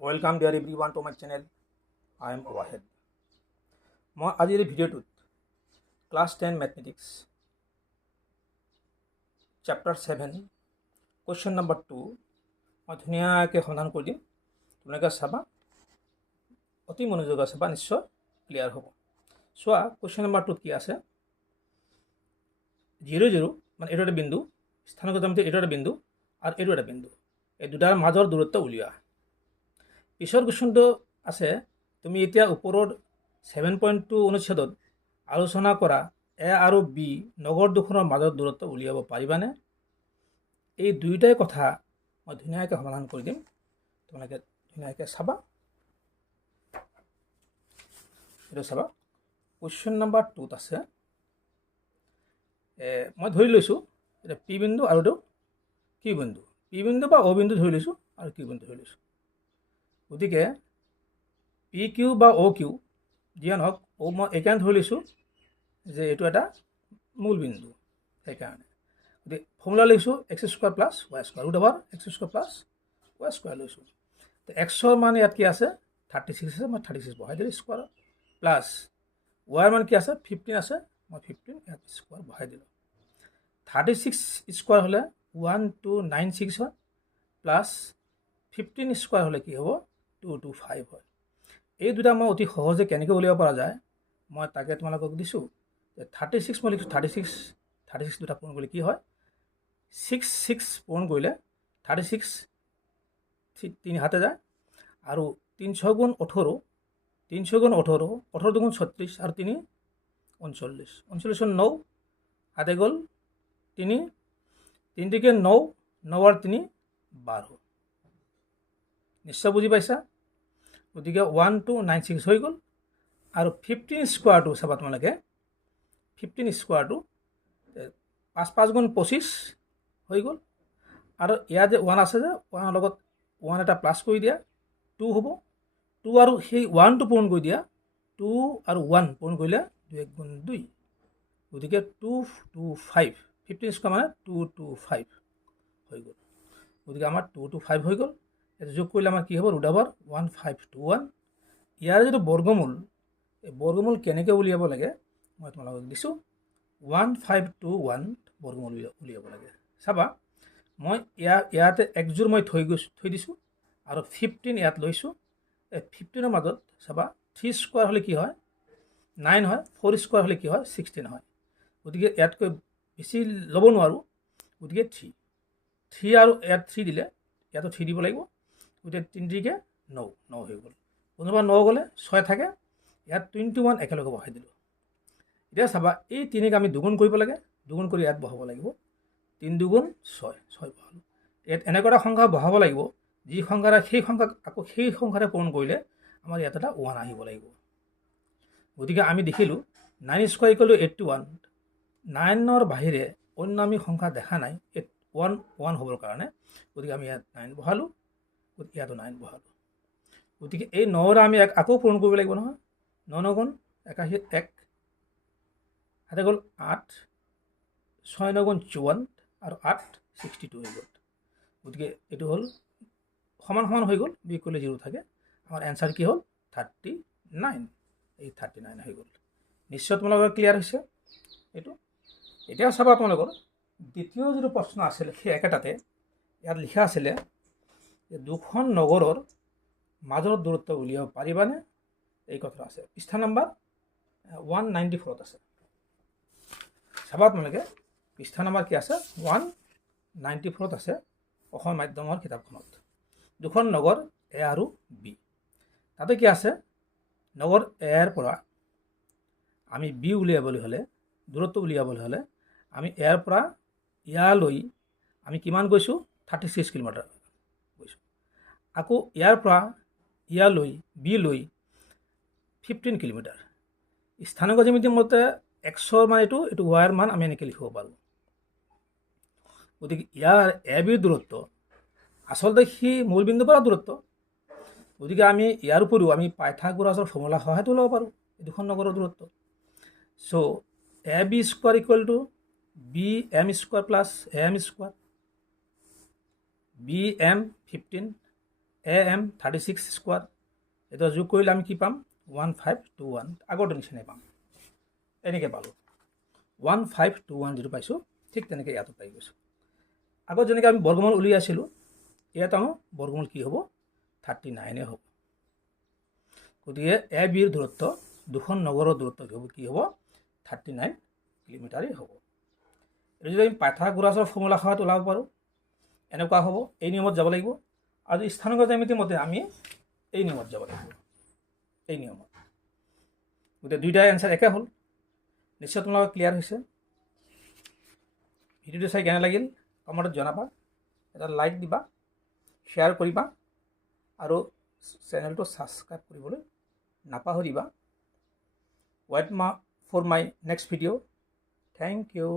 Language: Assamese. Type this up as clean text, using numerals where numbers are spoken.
Welcome dear everyone to my channel. I am Wahed. মই আজিৰ ভিডিঅ'টোত class 10 mathematics chapter 7 question number 2 মই ধুনীয়াকৈ সমাধান কৰি দিম। তোমালোকে চাবা, অতি মনোযোগেৰে চাবা, নিশ্চয় ক্লিয়াৰ হ'ব। চোৱা, কুৱেশ্যন নম্বৰ 2ত কি আছে, 0 0 মানে এইটো এটা বিন্দু, স্থানগত জ্যামিতিৰ এইটো এটা বিন্দু আৰু এইটো এটা বিন্দু, এই দুটাৰ মাজৰ দূৰত্ব উলিওৱা। পিছৰ কুৱেশ্যনটো আছে, তুমি এতিয়া ওপৰৰ 7.2 অনুচ্ছেদত আলোচনা কৰা এ আৰু বি নগৰ দুখনৰ মাজৰ দূৰত্ব উলিয়াব পাৰিবানে? এই দুয়োটাই কথা মই ধুনীয়াকৈ সমাধান কৰি দিম, তোমালোকে ধুনীয়াকৈ চাবা। এইটো চাবা, কুৱেশ্যন নম্বৰ 2ত আছে, মই ধৰি লৈছোঁ এটা পি বিন্দু আৰু এইটো কিউ বিন্দু, পি বিন্দু বা অ বিন্দু ধৰি লৈছোঁ আৰু কিউ বিন্দু ধৰি লৈছোঁ। গতিকে পি কিউ বা অ কিউ যিয়ে নহওক, মই এইকাৰণে ধৰি লৈছোঁ যে এইটো এটা মূল বিন্দু, সেইকাৰণে গতিকে ফৰ্মুলা লৈছোঁ x² plus y² root over x² plus y² লৈছোঁ। তো এক্সৰ মান ইয়াত কি আছে 36 আছে, মই 36 বহাই দিলোঁ স্কুৱাৰ, প্লাছ ৱাইৰ মান কি আছে 15 আছে, মই 15 ইয়াত স্কুৱাৰ বহাই দিলোঁ। 36 স্কুৱাৰ হ'লে 1296 হয়, প্লাছ 15 স্কুৱাৰ হ'লে কি হ'ব 225 হয়। এই দুটা মই অতি সহজে কেনেকৈ উলিয়াব পৰা যায় মই তাকে তোমালোকক দিছোঁ। 36 মই লিখিছোঁ, 36 দুটা পূৰণ কৰিলে কি হয় 6 পূৰণ কৰিলে 36 3 হাতে যায়, আৰু 3 গুণ 18, 3 গুণ 18, 18 দুগুণ 36 আৰু 3 39, 39 9 হাতে গ'ল 3, 3 তিকে 9, 9 আৰু 3 12। নিশ্চয় বুজি পাইছা? গতিকে 1296 হৈ গ'ল, আৰু 15 স্কুৱাৰটো চাবা তোমালোকে, 15 স্কুৱাৰটো 5 5 গুণ 25 হৈ গ'ল, আৰু ইয়াত যে 1 আছে যে 1ৰ লগত 1 এটা প্লাছ কৰি দিয়া 2 হ'ব, 2 আৰু সেই 1টো পূৰণ কৰি দিয়া, 2 আৰু 1 পূৰণ কৰিলে 2 1 গুণ 2, গতিকে 225, 15 স্কুৱাৰ মানে 225 হৈ গ'ল। গতিকে আমাৰ 225 হৈ গ'ল। এইটো যোগ কৰিলে আমাৰ কি হ'ব ৰুট অভাৰ 1521। ইয়াৰ যিটো বৰ্গমূল, এই বৰ্গমূল কেনেকৈ উলিয়াব লাগে মই তোমালোকক দিছোঁ। 1521 বৰ্গমূল উলিয়াব লাগে। চাবা, মই ইয়াতে একযোৰ মই থৈ দিছোঁ, আৰু 15 ইয়াত লৈছোঁ। এই 15ৰ মাজত চাবা 3 স্কুৱাৰ হ'লে কি হয় 9 হয়, 4 স্কুৱাৰ হ'লে কি হয় 16 হয়। গতিকে ইয়াতকৈ বেছি ল'ব নোৱাৰোঁ, গতিকে 3 আৰু ইয়াত 3 দিলে ইয়াতো 3 দিব লাগিব, গতিকে 3 3কে 9 হৈ গ'ল। কোনোবা 9 গ'লে 6 থাকে, ইয়াত 21 একেলগে বহাই দিলোঁ। এতিয়া চাবা, এই 3ক আমি দুগুণ কৰিব লাগে, দুগুণ কৰি ইয়াত বহাব লাগিব, 3 দুগুণ 6 বহালোঁ। ইয়াত এনেকুৱা এটা সংখ্যা বহাব লাগিব যি সংখ্যাৰে সেই সংখ্যাক আকৌ সেই সংখ্যাৰে পূৰণ কৰিলে আমাৰ ইয়াত এটা 1 আহিব লাগিব। গতিকে আমি দেখিলোঁ 9 স্কুৱাৰ ইকুৱেল টু 81, 9ৰ বাহিৰে অন্য আমি সংখ্যা দেখা নাই 1 হ'বৰ কাৰণে, গতিকে আমি ইয়াত 9 বহালোঁ, ইয়াতো 9 বহালোঁ। গতিকে এই 9ৰে আমি আকৌ পূৰণ কৰিব লাগিব নহয়, 9 9 গুণ 81, 1 হাতে গ'ল 8, 6 9 গুণ 54 আৰু 8 62 হৈ গ'ল। গতিকে এইটো হ'ল সমান সমান হৈ গ'ল, বি ইকুৱেল টু 0 থাকে। আমাৰ এনচাৰ কি হ'ল 39, এই 39 হৈ গ'ল। নিশ্চয় তোমালোকৰ ক্লিয়াৰ হৈছে এইটো। এতিয়া চাবা, তোমালোকৰ দ্বিতীয় যিটো প্ৰশ্ন আছিলে সেই একেটাতে ইয়াত লিখা আছিলে যে দুখন নগৰৰ মাজৰ দূৰত্ব উলিয়াব পাৰিবানে, এই কথা আছে। পৃষ্ঠা নম্বৰ 194ত আছে। চাবা তোমালোকে, পৃষ্ঠা নম্বৰ কি আছে 194ত আছে অসম মাধ্যমৰ কিতাপখনত। দুখন নগৰ এ আৰু বি, তাতে কি আছে নগৰ এৰ পৰা আমি বি উলিয়াবলৈ হ'লে, দূৰত্ব উলিয়াবলৈ হ'লে আমি এৰ পৰা ইয়ালৈ আমি কিমান গৈছোঁ 36 কিলোমিটাৰ গৈছোঁ, আকৌ ইয়াৰ পৰা ইয়ালৈ বি লৈ 15 কিলোমিটাৰ। স্থানাংক জ্যামিতিৰ মতে এক্সৰ মান এইটো ৱাইৰ মান আমি এনেকৈ লিখিব পাৰোঁ। গতিকে ইয়াৰ এ বিৰ দূৰত্ব আচলতে সি মূল বিন্দুৰ পৰা দূৰত্ব, গতিকে আমি ইয়াৰ উপৰিও আমি পাইথাগোৰাছৰ ফৰ্মুলা সহায়তো ল'ব পাৰোঁ এই দুখন নগৰৰ দূৰত্ব। So' A B square equal to B M square plus A M square, B M 15, AM 36 square এইটো যোগ কৰিলে আমি কি পাম 1521 আগৰ নিচিনাই পাম এনেকৈ পালোঁ 1521 যিটো পাইছোঁ ঠিক তেনেকৈ ইয়াতো পাই গৈছোঁ আগত যেনেকৈ আমি বৰ্গমূল উলিয়াইছিলোঁ ইয়াত আমাৰ বৰ্গমূল কি হ'ব 39 হ'ব গতিকে এ বিৰ দূৰত্ব দুখন নগৰৰ দূৰত্ব কি হ'ব 39 কিলোমিটাৰেই হ'ব এইটো যদি আমি পাইথাগোৰাছৰ ফৰ্মুলা সহায়ত ওলাব পাৰোঁ এনেকুৱা হ'ব এই নিয়মত যাব লাগিব আৰু স্থানাংক জ্যামিতি মতে আমি এই নিয়মত যাব লাগিব এই নিয়মত গতিকে দুইটা এনচাৰ একে হ'ল নিশ্চয় তোমালোকৰ ক্লিয়াৰ হৈছে ভিডিঅ'টো চাই কেনে লাগিল কমেণ্টত জনাবা এটা লাইক দিবা শ্বেয়াৰ কৰিবা আৰু চেনেলটো ছাবস্ক্ৰাইব কৰিবলৈ নাপাহৰিবা wait for my next video' thank U